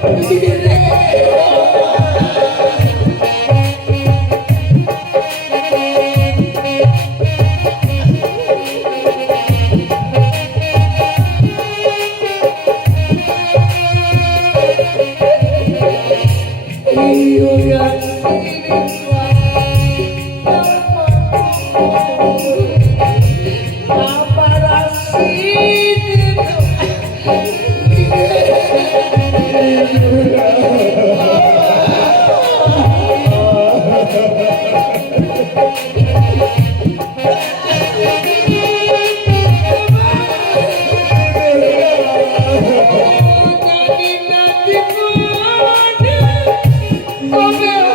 Thank. Thank.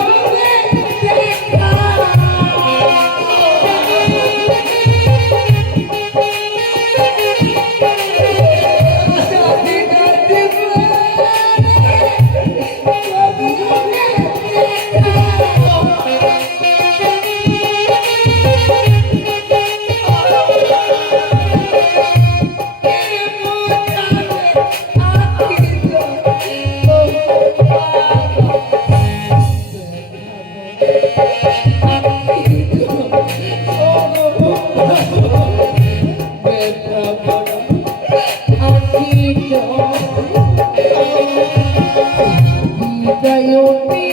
বিবাহ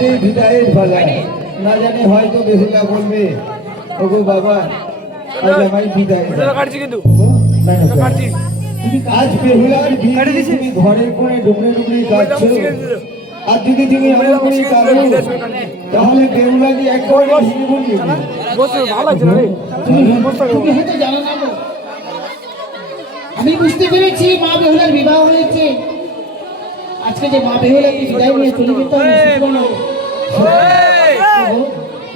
এই বিদায়ের পালা না জানি হয়তো বেহুলা বলবে ওগো বাবা আজ আমায় বিদায় দাও। কাটছি কিন্তু। না, না, না। কাটছি। আজ বেহুলার বিয়ে তুমি ডুবরে ডুবরে কাঁদছো শিখে দিল। আর যদি তুমি এমন করে তাহলে একবারে ভেঙে পড়বে। ভালো রে। তুমি তুমি হয়তো জানো না আমি বুঝতে পেরেছি মা বেহুলার বিবাহ হয়েছে। আজকে যে মা বেহুলাকে বিদায় নিয়ে চলে যেতে হবে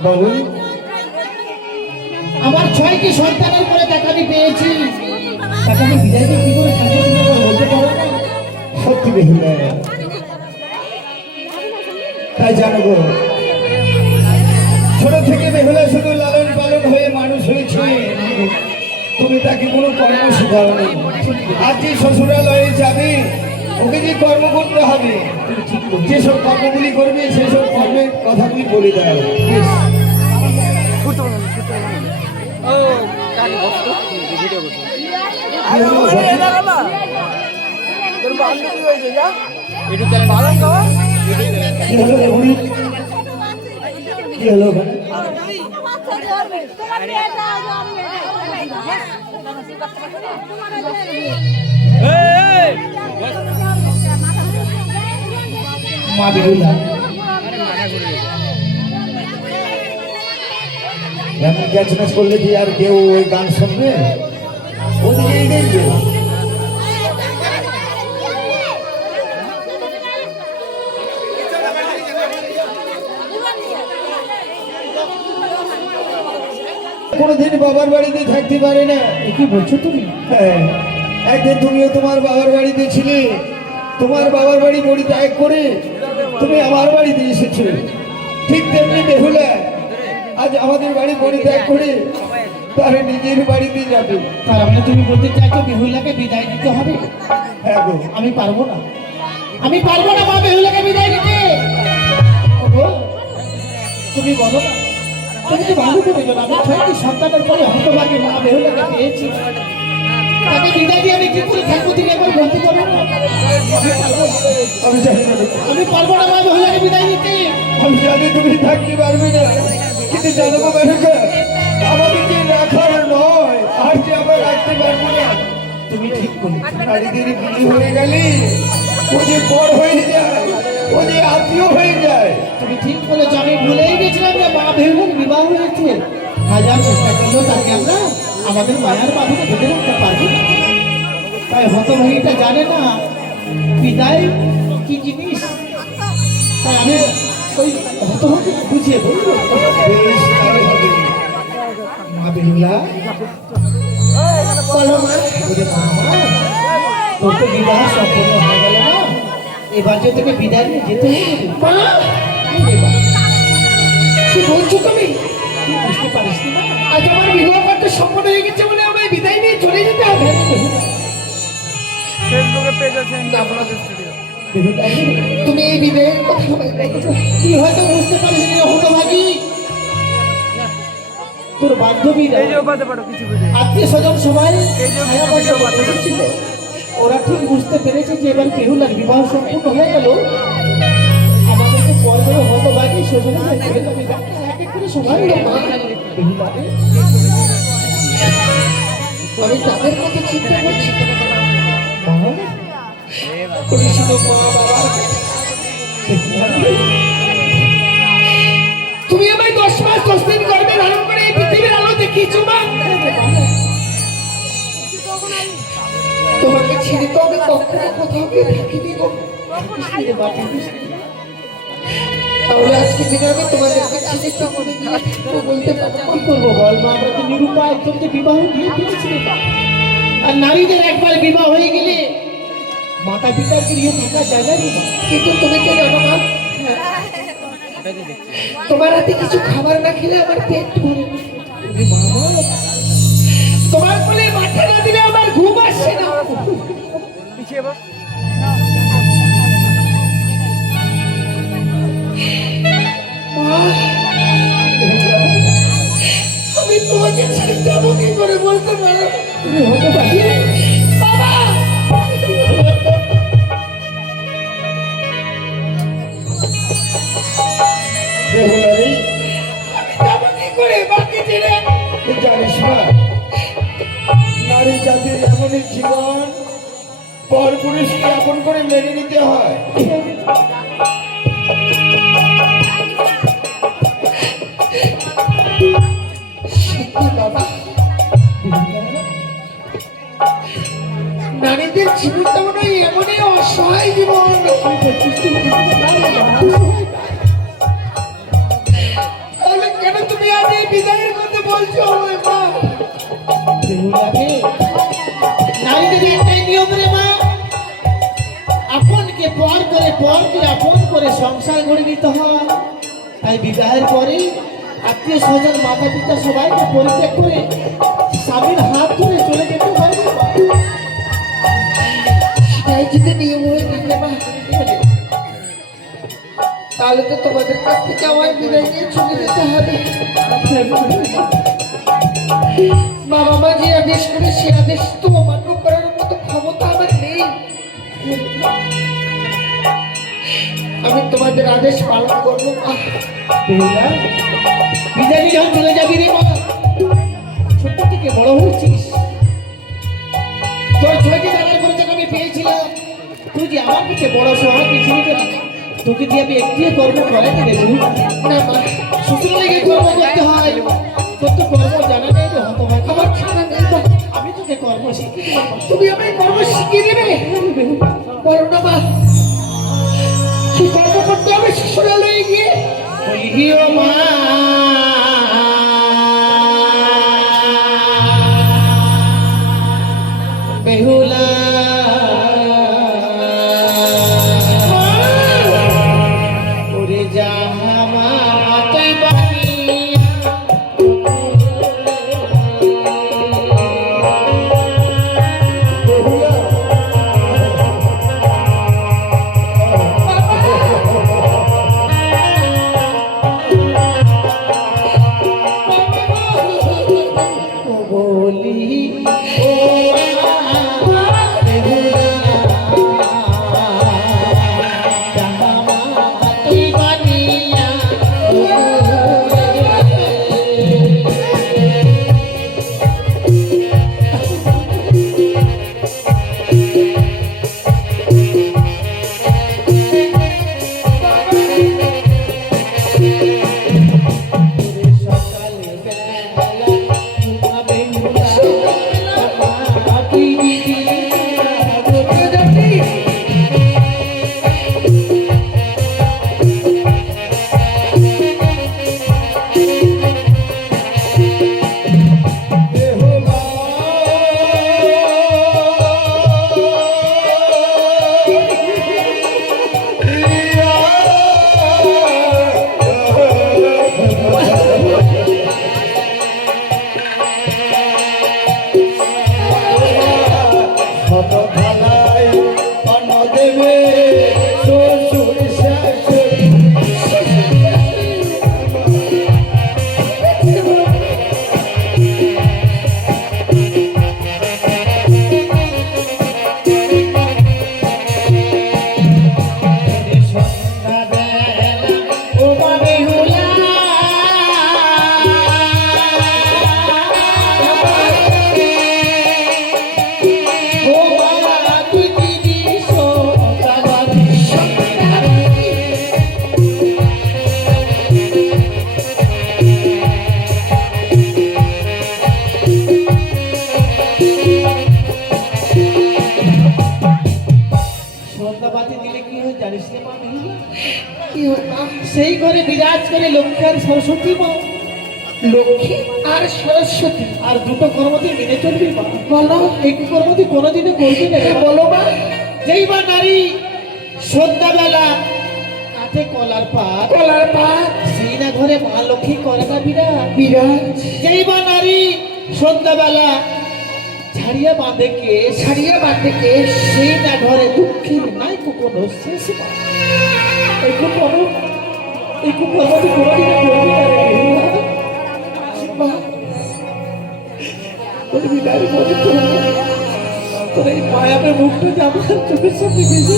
বলুন আমার ছয়টি সন্তানের পরে তাকে আমি পেয়েছি। তাকে আমি বিদায় কি করে বলতে পারো না। সত্যি বেহুলা। তাই জানো গো ছোট থেকে বেহুলা শুধু লালন পালন হয়ে মানুষ হয়েছে। তুমি তাকে কোনো কর্ম শেখাওনি আজ যে শ্বশুরালয়ে যাবে ওকে যে কর্ম করতে হবে যেসব কর্মগুলি করবে সেসব কর্মের কথাগুলি বলে দেয় না, ফুটতে কি মা বেহুলা এমন ক্যাচ ম্যাচ করলে কি আর কেউ ওই গান শুনবে? ওদিকেই দেখবে। কোনোদিন বাবার বাড়িতে থাকতে পারে না। কি বলছো তুমি? হ্যাঁ, একদিন তুমিও তোমার বাবার বাড়িতে ছিলে। তোমার বাবার বাড়ি বড়ি ত্যাগ করে তুমি আমার বাড়িতে এসেছ ঠিক তেমনি বেহুলা আজ আমাদের বাড়ি বড়ি ত্যাগ করে তার নিজের বাড়িতে যাবে। তার মানে তুমি বলতে চাইছো বেহুলাকে বিদায় দিতে হবে? হ্যাঁ গো। আমি পারব না। আমি পারব না মা বেহুলাকে বিদায় দিতে। তুমি বলো না। তুমি তো ভালো করে না আমি ছয়টি সন্তানের পরে হতভাগে মা বেহুলাকে পেয়েছি। তাকে বিদায় আমি কি করে থাকব তুমি একবার বলতে পারো আমি জানি আমি পারব না মা বেহুলাকে বিদায় আমি জানি তুমি থাকতে পারবে না। কিন্তু জানব মেনকা আমাদের যে রাখার নয় আর যে আমরা রাখতে পারব না। তুমি ঠিক বলে নারীদের বিলি হয়ে গেলে ও যে হয়ে যায় ও যে আত্মীয় হয়ে যায়। তুমি ঠিক বলেছ আমি ভুলেই গেছিলাম যে মা বেহুলার বিবাহ হয়েছে। হাজার চেষ্টা করলেও তাকে আমরা আমাদের মায়ার বাবুকে বেঁধে রাখতে পারব। তাই হতভাগীটা জানে না বিদায় কি জিনিস। তাই আমি ওই হতভাগী বুঝিয়ে বলব। মা বেহুলা হয়ে না। এবার যে তোকে বিদায় নিয়ে যেতে হবে। কি বলছো তুমি? তুই পারিস। আজ আমার বিবাহ কার্য সম্পন্ন হয়ে গেছে বলে আমায় বিদায় নিয়ে চলে যেতে হবে। ফেসবুকে পেজ আছে আপনাদের স্টুডিও তুমি এই বিবাহের কথা তুই হয়তো বুঝতে পারিস না হতভাগী তোর বান্ধবীরা আত্মীয় স্বজন সবাই। ওরা ঠিক বুঝতে পেরেছে যে এবার বেহুলার বিবাহ সম্পূর্ণ হয়ে গেল। আমাদেরকে পর করে হতো বাকি শ্বশুর এক এক করে সবাই বেহুলাকে আমি তাদের কথা চিন্তা করছি করেছিল মা বাবা। তুমি আমায় দশ মাস, দশ দিন গর্বে ধারণ করে পৃথিবীর আলো দেখিয়েছো তোমাকে ছেড়ে তো আমি কখনো কোথাও গিয়ে থাকিনি গো তাহলে আজকে দিনে আমি তোমাদেরকে ছেড়ে করে গিয়ে বলতে পারব কি করব বল? মা আমরা তো নিরুপায় যে বিবাহ দিয়ে ফেলেছি আর নারীদের একবার বিবাহ হয়ে গেলে মাতা পিতার গৃহে থাকা যায় না কিন্তু তুমি তো জানো মা? তোমার হাতে কিছু খাবার না খেলে আমার পেট ভরে না। ওরে বাবা, তোমার কোলে মাঠে না দিলে আমার ঘুম আসছে না। যাব কি করে বলতে পারো? তুমি হতে পারি। বাবা! বেহুলারি যাব কি করে বাকি জানিস না নারী জাতির এমনই জীবন পর পুরুষকে আপন করে মেনে নিতে হয়। জীবনটা মনে হয় এমনই অসহায় জীবন। তাহলে কেন তুমি আজ এই বিদায়ের কথা বলছো মা? নারীদের একটাই নিয়ম রে, মা, আপনকে পর করে পর করে আপন করে সংসার গড়ে নিতে হয়। তাই বিবাহের পরে আত্মীয় স্বজন মাতা পিতা সবাইকে পরিত্যাগ করে স্বামীর হাত ধরে যদি নিয়ম হয়ে তাহলে তো তোমাদের কাছ থেকে আমার বিদায় নিয়ে চলে যেতে হবে। বাবা মা যে আদেশ করে সে আদেশ তো অমান্য করার মতো ক্ষমতা আমার নেই। আমি তোমাদের আদেশ পালন করব বিদায় যখন চলে যাবি রে, মা। ছোট্ট থেকে বড় হয়েছিস। তোর ছয়টি জানার পরিচয় আমি পেয়েছিলাম। তুই যে আমার কাছে বড় সহায় পৃথিবীতে তোকে দিয়ে আমি একটি কর্ম করে দিলে বেহুলা না মা শ্বশুর লেগে কর্ম করতে হয়। তোর তো কর্ম জানা নেই রে হতভাগ। আমার জানা নেই মা। আমি তোকে কর্ম দেবো। তুমি আমায় কর্ম শিখিয়ে দেবে? বলো না কি কর্ম করতে হবে শ্বশুরালয়ে গিয়ে? বলিও মা ঘরে বিরাজ করে লক্ষ্মী আর সরস্বতী মা। লক্ষ্মী আর সরস্বতী আর দুটো কর্মতে মেনে চলবি মা। বলো এই কর্মতে কোনোদিনও করবি না। বলো মা। যেই বা নারী সন্ধ্যাবেলা কাঠে কলার পাত কলার পাত। সেই না ঘরে মা লক্ষ্মী করে না বিরাজ বিরাজ যেই বা নারী সন্ধ্যাবেলা ছাড়িয়া বাঁধে কে ছাড়িয়া বাঁধে কে সেই না ঘরে দুঃখের নাই কোনো শেষ মা। এই কোনো কোনো আমাদের কোনোদিন করবি না রে? মা বলবি না রে বলি তো তোর এই মায়াবের মুখটা যে আমার চোখের সামনে ভেসে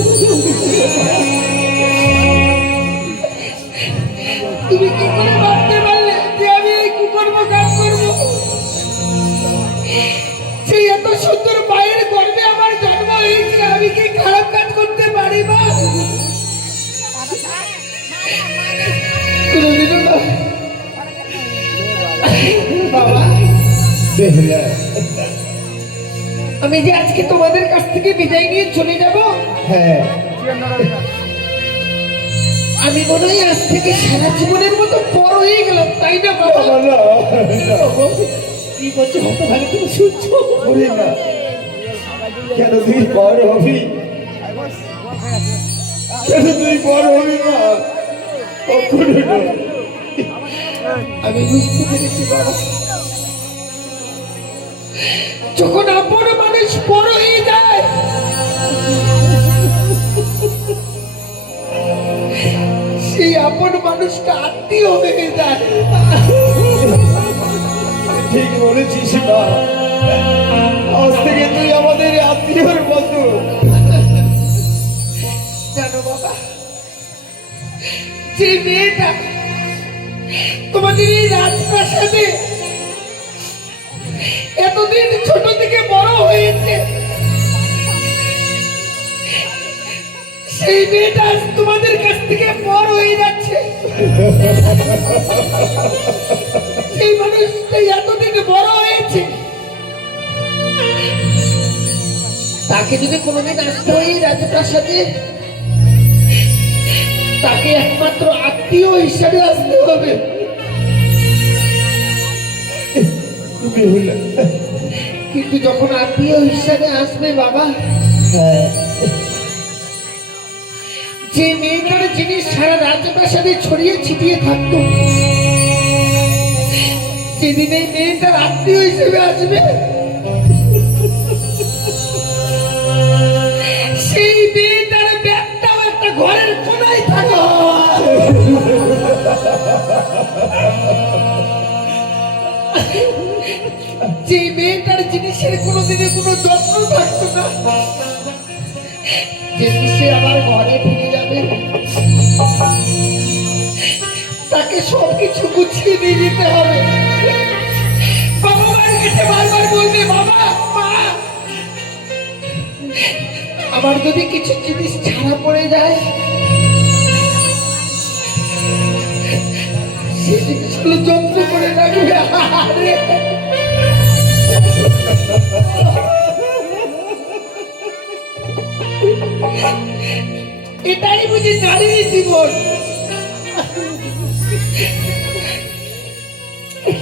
বেহুলা আমি যে আজকে তোমাদের কাছ থেকে বিদায় নিয়ে চলে যাব? হ্যাঁ। আমি মনে হয় আজ থেকে সারা জীবনের মতো বড় হয়ে গেলাম তাই না বাবা? কি বলছো হতো ভালো তুমি শুনছো? বলি না। কেন তুই বড় হবি? কেন তুই বড় হবি না? কখনো আমি বুঝতে পেরেছি বাবা। যখন আপন মানুষ বড় হয়ে যায় সেই আপন মানুষটা আত্মীয় হয়ে যায়। ঠিক বলেছিস না আজ থেকে তুই আমাদের আত্মীয়র মতো জানো বাবা যে মেয়েটা তোমাদের এই রাজপ্রাসাদে এতদিন ছোট সেই মেয়েটা তোমাদের কাছ থেকে বড় হয়ে যাচ্ছে। সেই মানুষটা এতদিন বড় হয়েছে। তাকে যদি কোনোদিন আসতে হয় রাজপ্রাসাদে তাকে একমাত্র আত্মীয় হিসাবে আসতে হবে। কিন্তু যখন আত্মীয় হিসাবে আসবে বাবা হ্যাঁ। যে মেয়েটার জিনিস সারা রাজপ্রাসাদে ছড়িয়ে ছিটিয়ে থাকতো, সেদিন এই মেয়েটার আত্মীয় হিসেবে আসবে। সেই মেয়েটার একটা ঘরের যে মেয়েটার জিনিসের কোনোদিনে কোনো যত্ন থাকতো না। যেদিন সে আমার ঘরে ফিরে তাকে সবকিছু গুছিয়ে দিয়ে যেতে হবে। আমার যদি কিছু জিনিস ছাড়া পড়ে যায় সেই জিনিসগুলো যত্ন করে রাখবে। নারীর জীবন।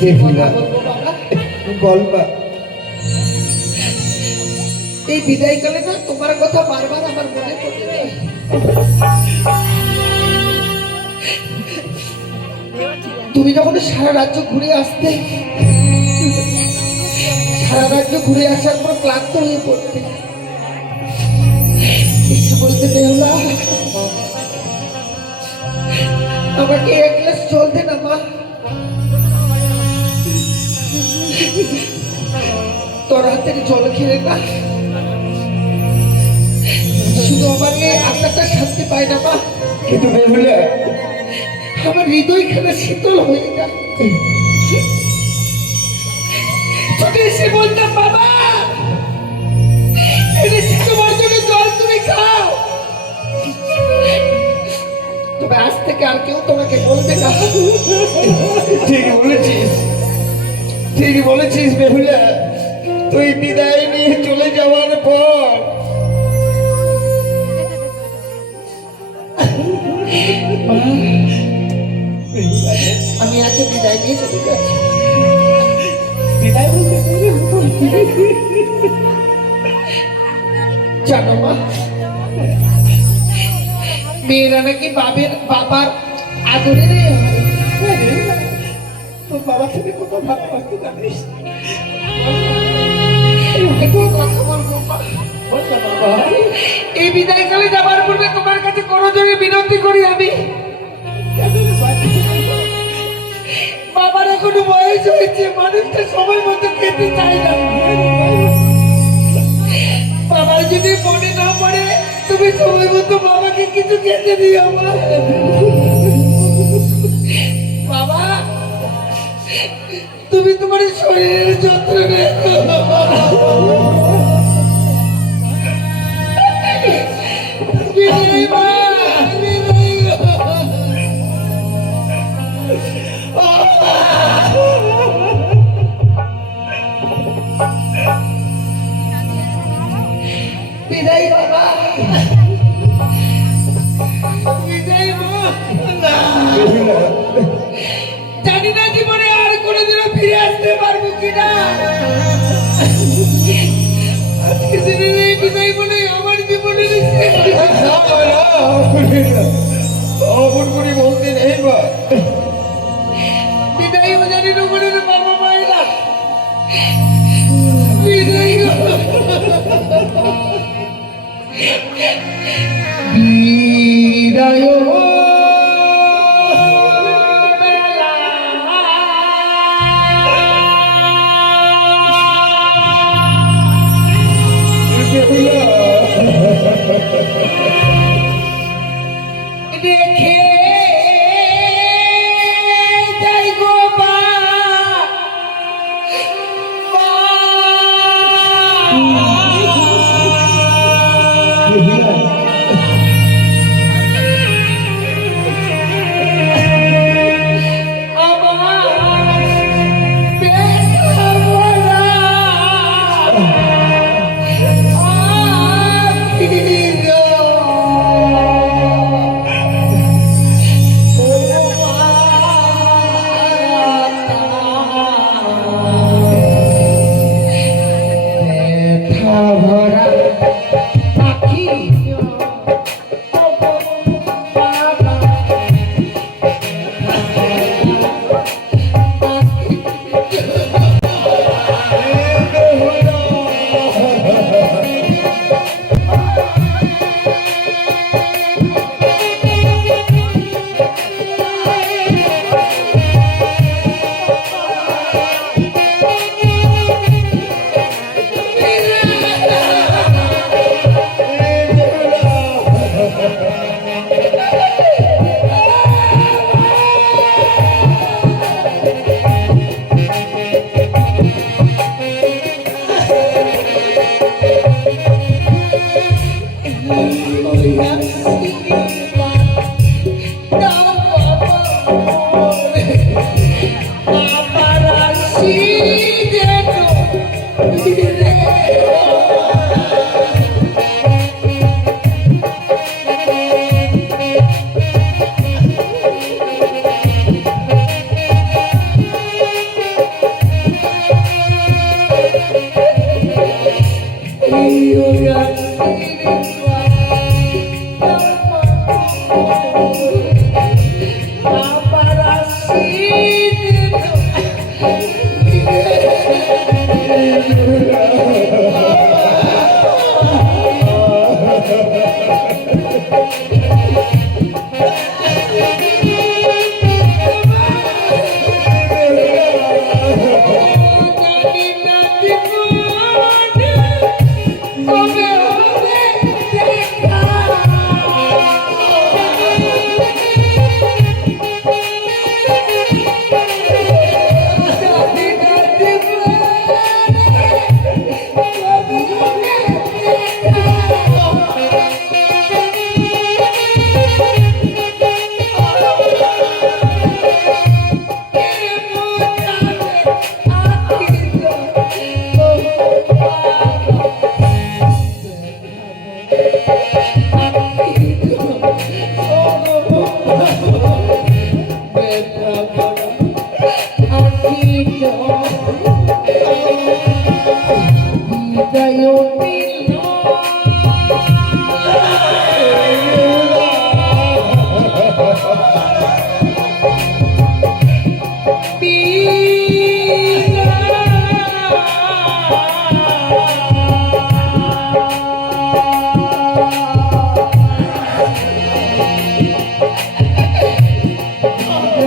বেহুলা বলবা এই বিদায়কালে না তোমার কথা বারবার আমার মনে পড়ে তুমি যখন সারা রাজ্য ঘুরে আসতে সারা রাজ্য ঘুরে আসার পর ক্লান্ত হয়ে পড়তে। বলতে বেহুলা আমাকে এক গ্লাস জল দে না মা। তোর হাতের জল খেলে না শুধু আমার এই আত্মাটা শান্তি পায় না মা। কিন্তু বেহুলা আমার হৃদয় খানা শীতল হয়ে যায়। ছুটে এসে বলতাম বাবা। তবে আজ থেকে আর কেউ তোমাকে বলবে না। ঠিক বলেছিস। ঠিক বলেছিস বেহুলা। তুই বিদায় নিয়ে চলে যাওয়ার পর আমি আজকে বিদায় নিয়ে চলে যাচ্ছি। বিদায় জানো মা মেয়েরা নাকি বাবের বাবার আদরে রে তোর বাবা থেকে কত ভালোবাসতে জানিস? একটু কথা বলব। মা বল না বাবা। এই বিদায়কালে যাবার পূর্বে তোমার কাছে কোনো জনে বিনতি করি আমি। বাবার এখনও বয়স হয়েছে, মানুষটা সময় মতো খেতে চায় না। বাবার যদি মনে না তুমি সময় মতো বাবাকে কিছু খেতে দিও বাবা তুমি তোমার শরীরের যত্ন নেও Be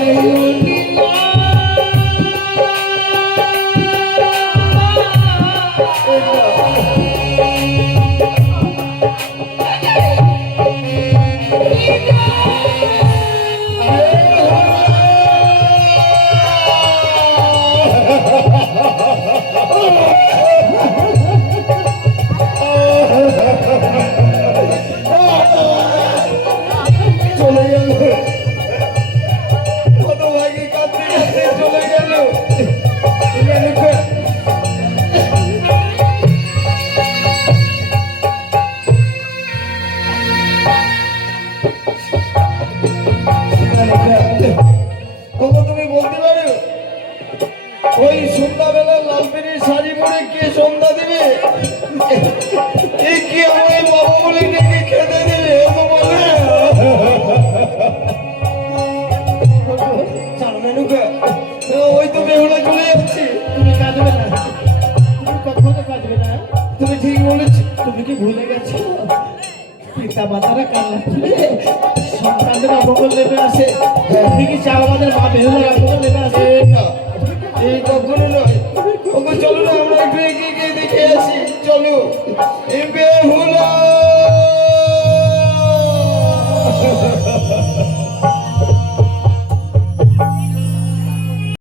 চলে বলতে পারো ওই সন্ধ্যাবেলা লাল পেনের শাড়ি পরে কে সন্ধ্যা দেবে? কি আমার বাবা বলে ডেকে খেতে দেবে? তো বলে ওই তো বেহুলা চলে যাচ্ছে। তুমি কাঁদবে না। তুমি কখনো কাঁদবে না। তুমি ঠিক বলেছ। তুমি কি ভুলে গেছো? পিতা মাতারা কান্না করে সন্তানদের অপকল নেমে আসে। কি চাও আমাদের মা বেহুলার অপকল নেমে আসে। এই কখনো নয়। ওকে চলো না, আমরা একটু এগিয়ে গিয়ে দেখে আসি। চলো। এ বেহুলা!